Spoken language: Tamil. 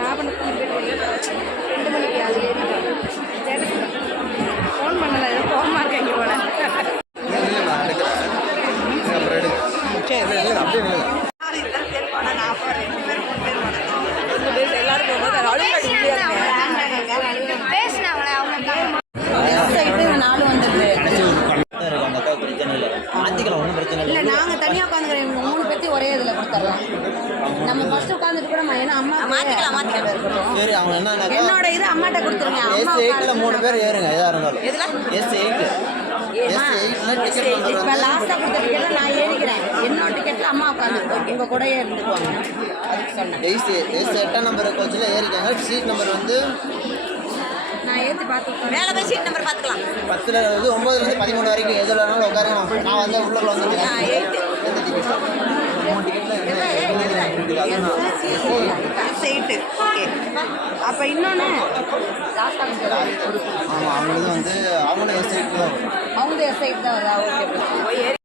நான் பண்ண ரெண்டு மணிக்கு அது ஃபோன் பண்ணல ஏதோ போகமா இருக்கீங்க போல. இல்லை நாங்கள் தனியாக உட்காந்துக்கிறோம். இவங்க 3 பேர்த்தையும் ஒரே இதில் கொடுத்துட்றோம். நம்ம ஃபர்ஸ்ட் உட்காந்துட்டு கூட ஏன்னா அம்மா மாற்றிக்கலாம். சரி அவங்க என்ன என்னோட இது அம்மாட்ட கொடுத்துருங்க. அம்மா S8ல 3 பேர் ஏறுங்க எதாக இருந்தாலும். S8 இப்போ லாஸ்ட்டாக கொடுத்த டிக்கெட்டில் நான் ஏறிக்கிறேன். என்னோட டிக்கெட்டில் அம்மா உட்காந்துருக்கோம். உங்கள் கூட இருந்துக்குவாங்க. அதுக்கு சொன்னேன். S8 நம்பர் கோச்சில் ஏறிக்காங்க. சீட் நம்பர் வந்து நான் ஏற்றி பார்த்துக்கலாம். மேலே போய் சீட் நம்பர் பார்த்துக்கலாம். 10ல் வந்து 9லேருந்து 13 வரைக்கும் எதில் வேணாலும் உட்காருங்க. நான் வந்து உள்ள வந்துருக்கேன். 8 ஓகே. அப்போ இன்னொன்று ஆமாம் அவங்களும் வந்து அவங்களும் S8 தான். அவங்க S8 தான் வருதா? ஓகே.